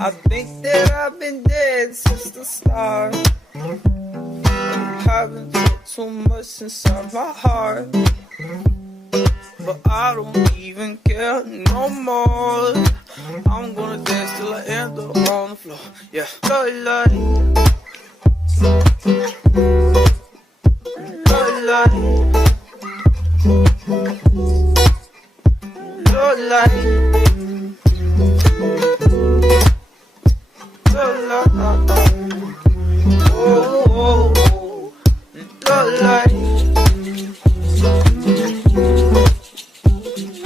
I think that I've been dead since the start. Haven't felt too much inside my heart, but I don't even care no more. I'm gonna dance till I end up on the floor. Yeah, love life, love life, love life, love life. Oh, oh, oh, love life,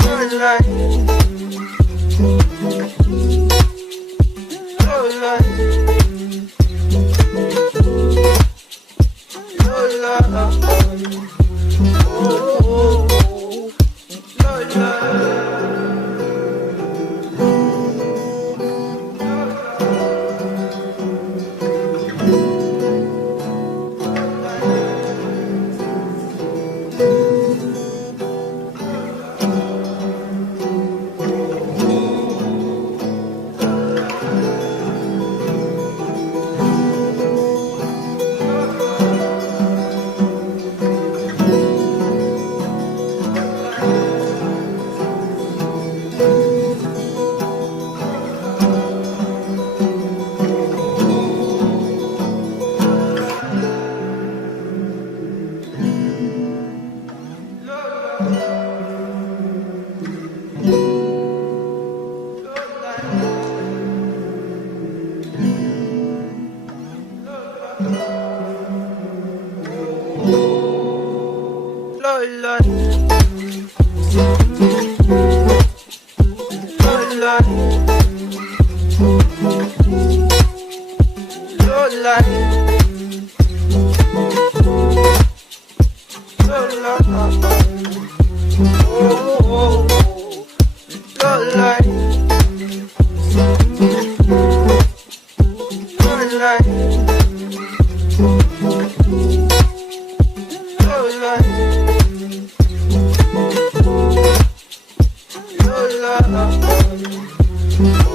love life.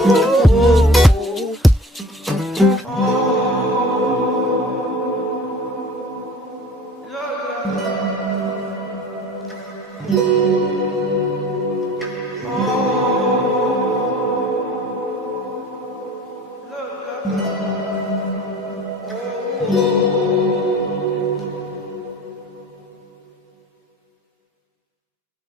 Oh,